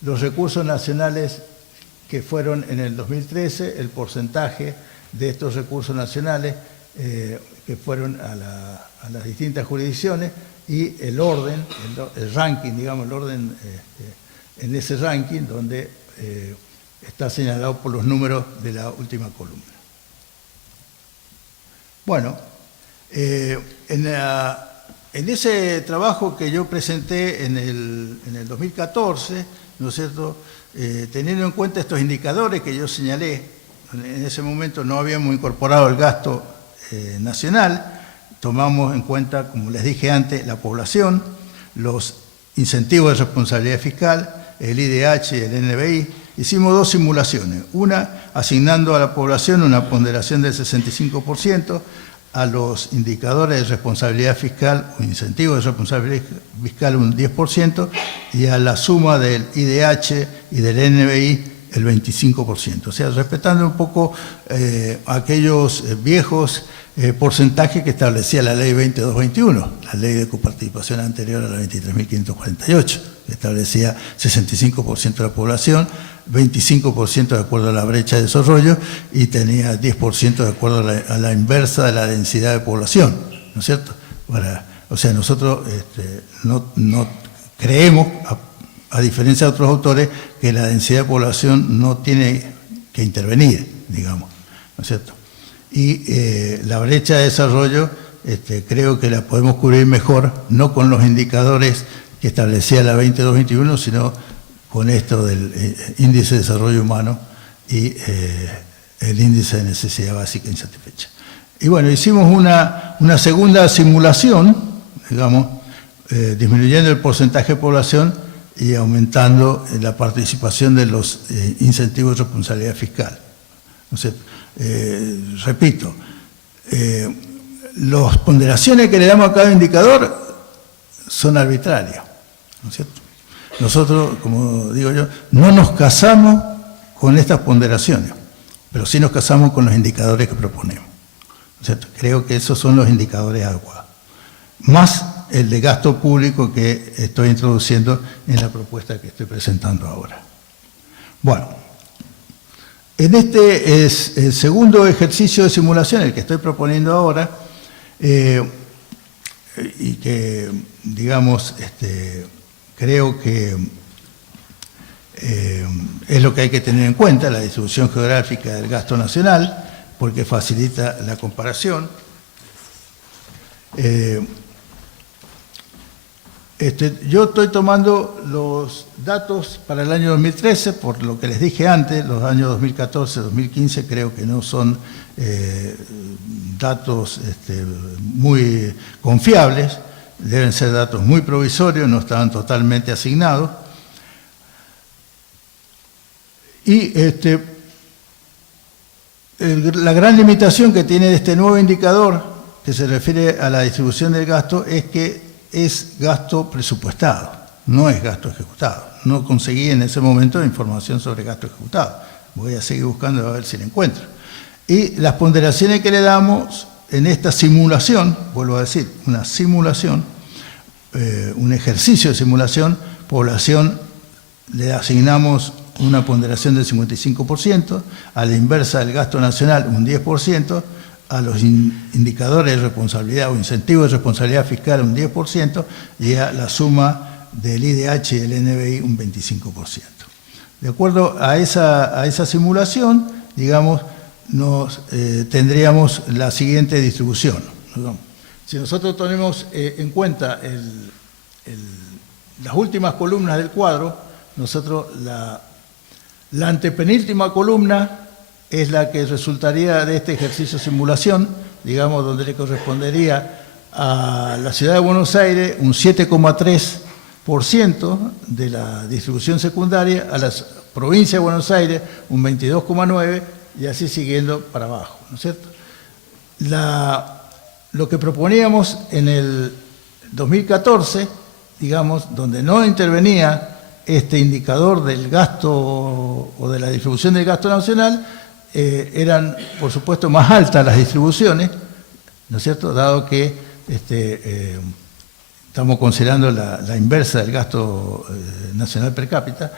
Los recursos nacionales que fueron en el 2013, el porcentaje de estos recursos nacionales que fueron a las distintas jurisdicciones, y el orden, el ranking, digamos, el orden en ese ranking donde está señalado por los números de la última columna. Bueno, en ese trabajo que yo presenté en el 2014, ¿no es cierto?, teniendo en cuenta estos indicadores que yo señalé, en ese momento no habíamos incorporado el gasto nacional, tomamos en cuenta, como les dije antes, la población, los incentivos de responsabilidad fiscal, el IDH y el NBI. Hicimos dos simulaciones, una asignando a la población una ponderación del 65%, a los indicadores de responsabilidad fiscal o incentivos de responsabilidad fiscal un 10% y a la suma del IDH y del NBI el 25%. O sea, respetando un poco aquellos viejos porcentajes que establecía la ley 2221, la ley de coparticipación anterior a la 23.548, que establecía 65% de la población, 25% de acuerdo a la brecha de desarrollo y tenía 10% de acuerdo a la inversa de la densidad de población, ¿no es cierto? O sea, nosotros no creemos, a diferencia de otros autores, que la densidad de población no tiene que intervenir, digamos, ¿no es cierto? Y la brecha de desarrollo creo que la podemos cubrir mejor, no con los indicadores que establecía la 2221, sino con esto del índice de desarrollo humano y el índice de necesidad básica insatisfecha. Y bueno, hicimos una segunda simulación, digamos, disminuyendo el porcentaje de población y aumentando la participación de los incentivos de responsabilidad fiscal. ¿No es cierto? Repito, las ponderaciones que le damos a cada indicador son arbitrarias, ¿no es cierto? Nosotros, como digo yo, no nos casamos con estas ponderaciones, pero sí nos casamos con los indicadores que proponemos, ¿no es cierto? Creo que esos son los indicadores adecuados, más el de gasto público que estoy introduciendo en la propuesta que estoy presentando ahora. Bueno, en este es el segundo ejercicio de simulación, el que estoy proponiendo ahora, y que, digamos, creo que es lo que hay que tener en cuenta, la distribución geográfica del gasto nacional, porque facilita la comparación. Yo estoy tomando los datos para el año 2013, por lo que les dije antes, los años 2014, 2015 creo que no son datos muy confiables, deben ser datos muy provisorios, no estaban totalmente asignados. Y la gran limitación que tiene este nuevo indicador, que se refiere a la distribución del gasto, es que es gasto presupuestado, no es gasto ejecutado. No conseguí en ese momento información sobre gasto ejecutado. Voy a seguir buscando a ver si la encuentro. Y las ponderaciones que le damos en esta simulación, vuelvo a decir, una simulación, un ejercicio de simulación, población, le asignamos una ponderación del 55%, a la inversa del gasto nacional un 10%, a los indicadores de responsabilidad o incentivos de responsabilidad fiscal un 10% y a la suma del IDH y del NBI un 25%. De acuerdo a esa simulación, digamos, tendríamos la siguiente distribución. Si nosotros tenemos en cuenta las últimas columnas del cuadro, nosotros la antepenúltima columna es la que resultaría de este ejercicio de simulación, digamos, donde le correspondería a la Ciudad de Buenos Aires un 7,3% de la distribución secundaria, a la provincia de Buenos Aires un 22,9% y así siguiendo para abajo, ¿no es cierto? Lo que proponíamos en el 2014, digamos, donde no intervenía este indicador del gasto o de la distribución del gasto nacional, eran, por supuesto, más altas las distribuciones, ¿no es cierto?, dado que estamos considerando la inversa del gasto nacional per cápita,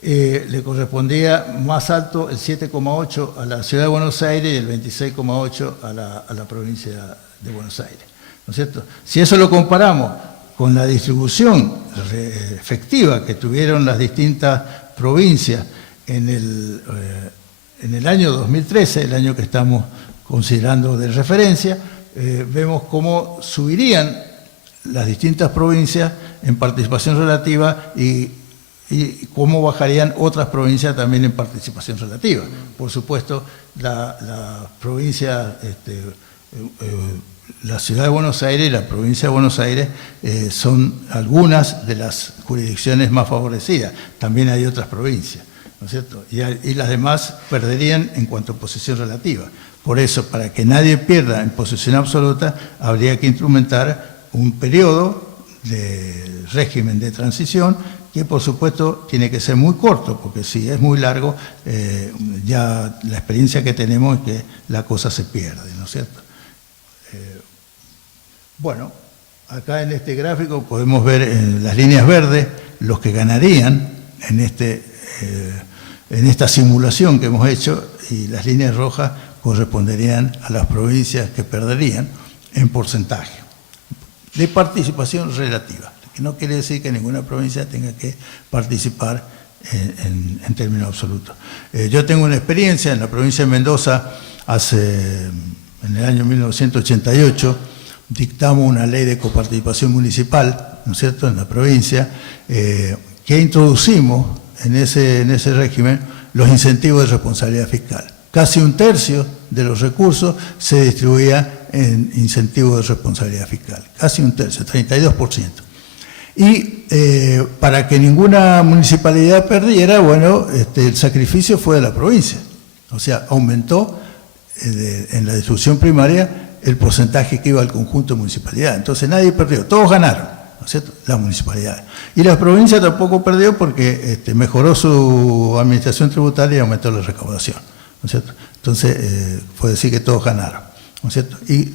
le correspondía más alto el 7,8 a la Ciudad de Buenos Aires y el 26,8 a la provincia de Buenos Aires, ¿no es cierto? Si eso lo comparamos con la distribución efectiva que tuvieron las distintas provincias en el año 2013, el año que estamos considerando de referencia, vemos cómo subirían las distintas provincias en participación relativa y cómo bajarían otras provincias también en participación relativa. Por supuesto, la provincia la ciudad de Buenos Aires y la provincia de Buenos Aires son algunas de las jurisdicciones más favorecidas. También hay otras provincias, ¿no es cierto? Y las demás perderían en cuanto a posesión relativa. Por eso, para que nadie pierda en posesión absoluta, habría que instrumentar un periodo de régimen de transición que, por supuesto, tiene que ser muy corto, porque si es muy largo, ya la experiencia que tenemos es que la cosa se pierde, ¿no es cierto? Bueno, acá en este gráfico podemos ver en las líneas verdes los que ganarían en esta simulación que hemos hecho, y las líneas rojas corresponderían a las provincias que perderían en porcentaje de participación relativa, que no quiere decir que ninguna provincia tenga que participar en términos absolutos. Yo tengo una experiencia en la provincia de Mendoza, en el año 1988, dictamos una ley de coparticipación municipal, ¿no es cierto?, en la provincia, que introducimos en ese régimen los incentivos de responsabilidad fiscal. Casi un tercio de los recursos se distribuía en incentivos de responsabilidad fiscal, casi un tercio, 32%. Y para que ninguna municipalidad perdiera, bueno, el sacrificio fue de la provincia, o sea, aumentó en la distribución primaria el porcentaje que iba al conjunto de municipalidades. Entonces nadie perdió, todos ganaron, ¿no es cierto?, las municipalidades. Y la provincia tampoco perdió porque mejoró su administración tributaria y aumentó la recaudación, ¿no es cierto? Entonces, puede decir que todos ganaron, ¿no es cierto? Y,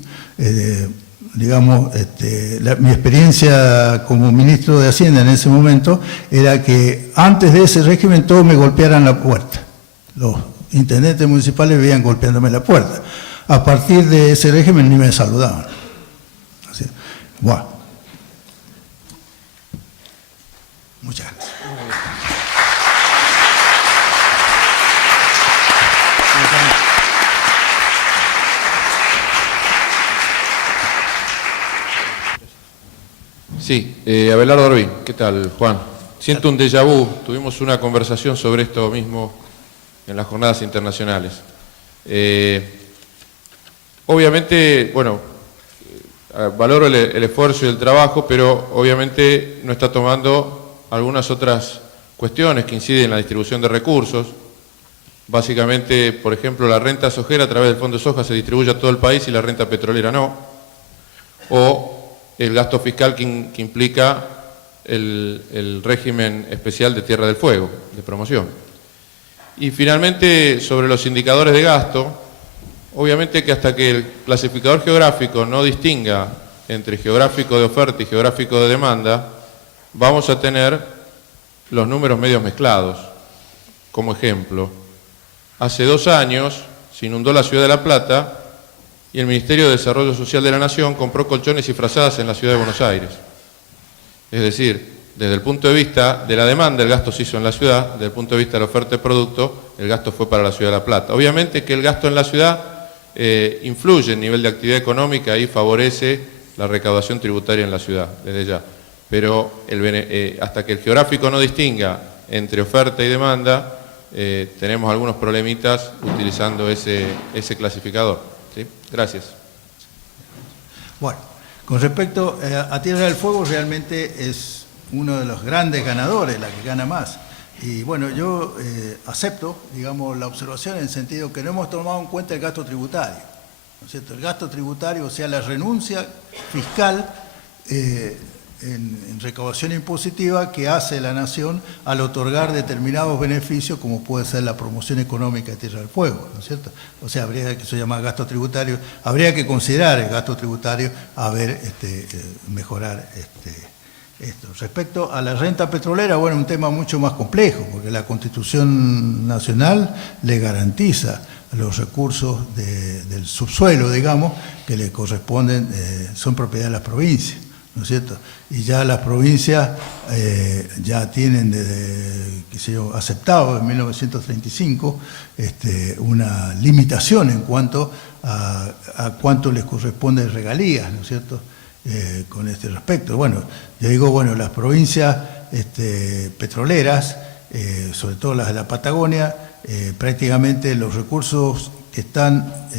digamos, mi experiencia como ministro de Hacienda en ese momento era que antes de ese régimen todos me golpearan la puerta. Los intendentes municipales vivían golpeándome la puerta. A partir de ese régimen ni me saludaban. Así, bueno. Muchas gracias. Sí, Abelardo Orbín, ¿qué tal, Juan? Siento un déjà vu, tuvimos una conversación sobre esto mismo en las jornadas internacionales. Obviamente, bueno, valoro el esfuerzo y el trabajo, pero obviamente no está tomando algunas otras cuestiones que inciden en la distribución de recursos. Básicamente, por ejemplo, la renta sojera a través del Fondo de Soja se distribuye a todo el país y la renta petrolera no. O el gasto fiscal que implica el régimen especial de Tierra del Fuego, de promoción. Y finalmente, sobre los indicadores de gasto, obviamente que hasta que el clasificador geográfico no distinga entre geográfico de oferta y geográfico de demanda, vamos a tener los números medios mezclados. Como ejemplo, hace 2 años se inundó la ciudad de La Plata y el Ministerio de Desarrollo Social de la Nación compró colchones y frazadas en la ciudad de Buenos Aires. Es decir, desde el punto de vista de la demanda, el gasto se hizo en la ciudad, desde el punto de vista de la oferta de producto, el gasto fue para la ciudad de La Plata. Obviamente que el gasto en la ciudad influye en nivel de actividad económica y favorece la recaudación tributaria en la ciudad, desde ya. Pero hasta que el geográfico no distinga entre oferta y demanda, tenemos algunos problemitas utilizando ese clasificador. ¿Sí? Gracias. Bueno, con respecto a Tierra del Fuego, realmente es uno de los grandes ganadores, la que gana más. Y bueno, yo acepto, digamos, la observación en el sentido que no hemos tomado en cuenta el gasto tributario, ¿no es cierto? El gasto tributario, o sea, la renuncia fiscal en recaudación impositiva que hace la Nación al otorgar determinados beneficios, como puede ser la promoción económica de Tierra del Fuego, ¿no es cierto? O sea, habría que, eso se llama gasto tributario, habría que considerar el gasto tributario a ver, mejorar esto. Respecto a la renta petrolera, bueno, un tema mucho más complejo, porque la Constitución Nacional le garantiza los recursos del subsuelo, digamos, que le corresponden, son propiedad de las provincias, ¿no es cierto? Y ya las provincias ya tienen desde, qué sé yo, aceptado en 1935 una limitación en cuanto a cuánto les corresponde de regalías, ¿no es cierto? Con este respecto. Bueno, yo digo, bueno, las provincias petroleras, sobre todo las de la Patagonia, prácticamente los recursos que están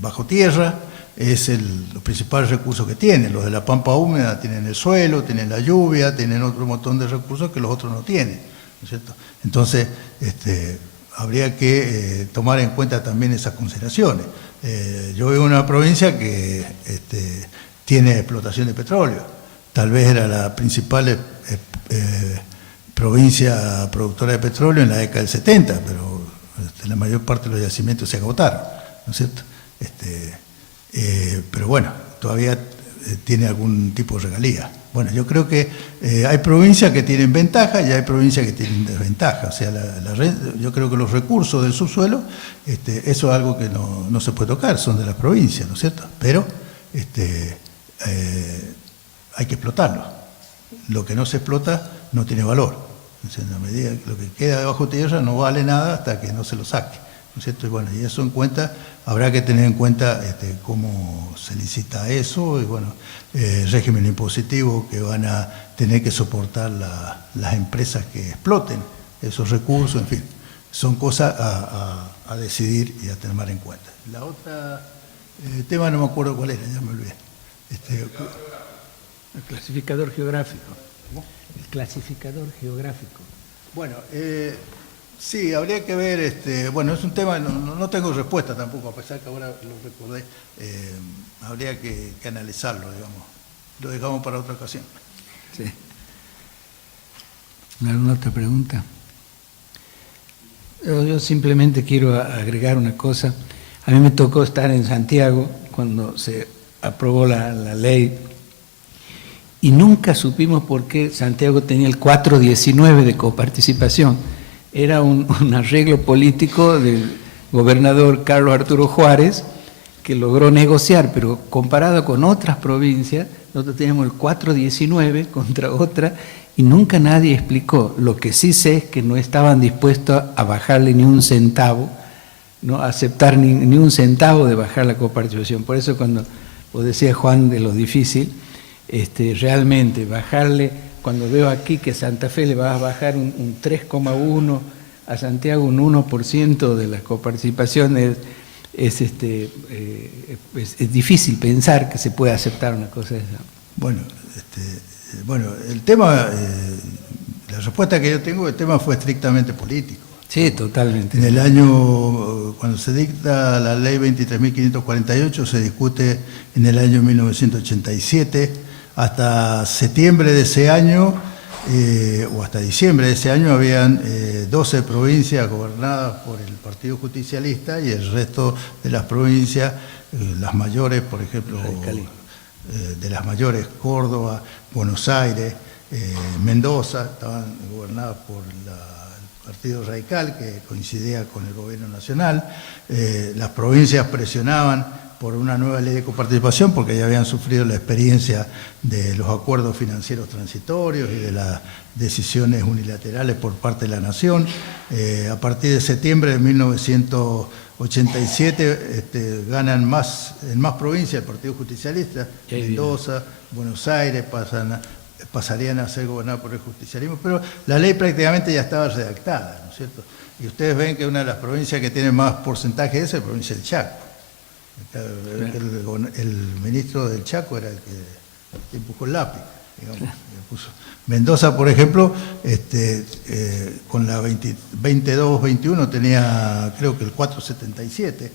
bajo tierra es los principales recursos que tienen. Los de la pampa húmeda tienen el suelo, tienen la lluvia, tienen otro montón de recursos que los otros no tienen, ¿no es cierto? Entonces, habría que tomar en cuenta también esas consideraciones. Yo vivo en una provincia que tiene explotación de petróleo. Tal vez era la principal provincia productora de petróleo en la década del 70, pero la mayor parte de los yacimientos se agotaron, ¿no es cierto? Pero bueno, todavía tiene algún tipo de regalía. Bueno, yo creo que hay provincias que tienen ventaja y hay provincias que tienen desventaja. O sea, yo creo que los recursos del subsuelo, eso es algo que no se puede tocar, son de las provincias, ¿no es cierto? Pero hay que explotarlo. Lo que no se explota no tiene valor. O sea, en la medida que lo que queda debajo tierra no vale nada hasta que no se lo saque, ¿no es cierto? Y bueno, y eso en cuenta, habrá que tener en cuenta cómo se licita eso, y bueno, el régimen impositivo que van a tener que soportar las empresas que exploten esos recursos, en fin, son cosas a decidir y a tener en cuenta. La otra tema no me acuerdo cuál era, ya me olvidé. El clasificador geográfico. ¿Cómo? El clasificador geográfico. Bueno, sí, habría que ver, bueno, es un tema, no tengo respuesta tampoco, a pesar que ahora lo recordé, habría que analizarlo, digamos. Lo dejamos para otra ocasión. Sí. ¿Alguna otra pregunta? Yo simplemente quiero agregar una cosa. A mí me tocó estar en Santiago cuando se aprobó la ley y nunca supimos por qué Santiago tenía el 419 de coparticipación. Era un arreglo político del gobernador Carlos Arturo Juárez, que logró negociar, pero comparado con otras provincias, nosotros teníamos el 419 contra otra, y nunca nadie explicó. Lo que sí sé es que no estaban dispuestos a bajarle ni un centavo, no a aceptar ni un centavo de bajar la coparticipación. Por eso cuando vos decías, Juan, de lo difícil, realmente bajarle, cuando veo aquí que Santa Fe le va a bajar un 3,1, a Santiago un 1% de la coparticipación, es difícil pensar que se pueda aceptar una cosa de esa. Bueno, el tema, la respuesta que yo tengo, el tema fue estrictamente político. Sí, totalmente. En el año, cuando se dicta la ley 23.548, se discute en el año 1987, hasta septiembre de ese año, o hasta diciembre de ese año, habían 12 provincias gobernadas por el Partido Justicialista y el resto de las provincias, las mayores, por ejemplo, de las mayores, Córdoba, Buenos Aires, Mendoza, estaban gobernadas por el Partido Radical, que coincidía con el gobierno nacional. Las provincias presionaban por una nueva ley de coparticipación, porque ya habían sufrido la experiencia de los acuerdos financieros transitorios y de las decisiones unilaterales por parte de la Nación. A partir de septiembre de 1987 ganan en más provincias el Partido Justicialista, Mendoza, Buenos Aires pasarían a ser gobernados por el justicialismo, pero la ley prácticamente ya estaba redactada, ¿no es cierto? Y ustedes ven que una de las provincias que tiene más porcentaje es la provincia del Chaco. El ministro del Chaco era el que empujó el lápiz, digamos. Mendoza, por ejemplo, con la 22-21 tenía, creo que el 4,77,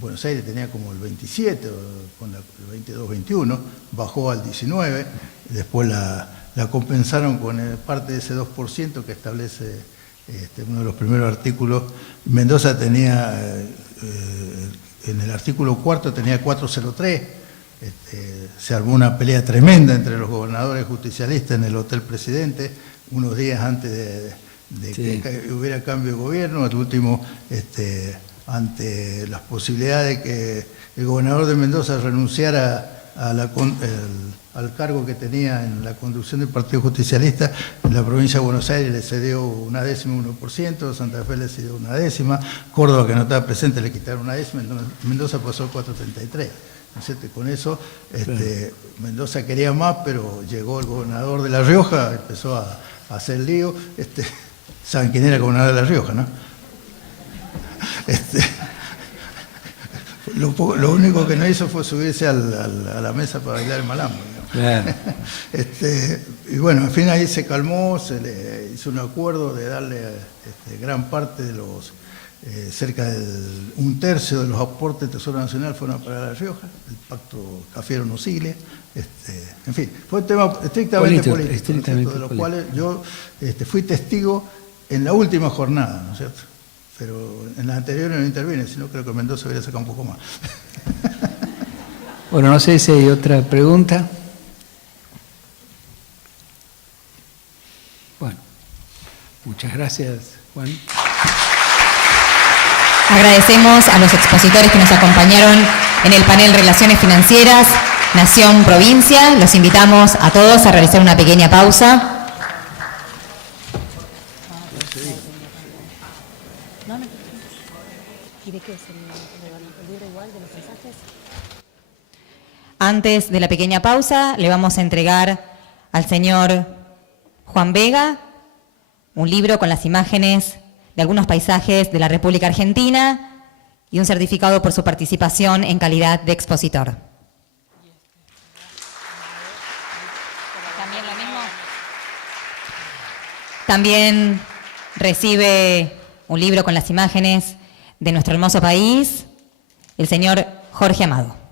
Buenos Aires tenía como el 27, con la 22-21, bajó al 19, después la compensaron con parte de ese 2% que establece uno de los primeros artículos. Mendoza tenía, en el artículo 4 tenía 4,03, se armó una pelea tremenda entre los gobernadores justicialistas en el Hotel Presidente, unos días antes de que hubiera cambio de gobierno. Al último, ante las posibilidades de que el gobernador de Mendoza renunciara al cargo que tenía en la conducción del Partido Justicialista, en la provincia de Buenos Aires le cedió 1,1%, Santa Fe le cedió 0,1%, Córdoba, que no estaba presente, le quitaron 0,1%, entonces Mendoza pasó 4,33%. Con eso, Mendoza quería más, pero llegó el gobernador de La Rioja, empezó a hacer lío. ¿Saben quién era el gobernador de La Rioja, no? Lo único que no hizo fue subirse a la mesa para bailar el malambo. Claro. Y bueno, al fin ahí se calmó, se le hizo un acuerdo de darle gran parte de los, cerca de un tercio de los aportes del Tesoro Nacional fueron para La Rioja, el pacto Cafiero no sigue, en fin, fue un tema estrictamente político, ¿no es cierto? De los cuales yo fui testigo en la última jornada, ¿no es cierto? Pero en la anterior no intervine, sino creo que Mendoza hubiera sacado un poco más. Bueno, no sé si hay otra pregunta. Bueno, muchas gracias, Juan. Agradecemos a los expositores que nos acompañaron en el panel Relaciones Financieras, Nación, Provincia. Los invitamos a todos a realizar una pequeña pausa. ¿Y de qué es el libro igual de los mensajes? Antes de la pequeña pausa, le vamos a entregar al señor Juan Vega un libro con las imágenes de algunos paisajes de la República Argentina y un certificado por su participación en calidad de expositor. ¿También lo mismo? También recibe un libro con las imágenes de nuestro hermoso país, el señor Jorge Amado.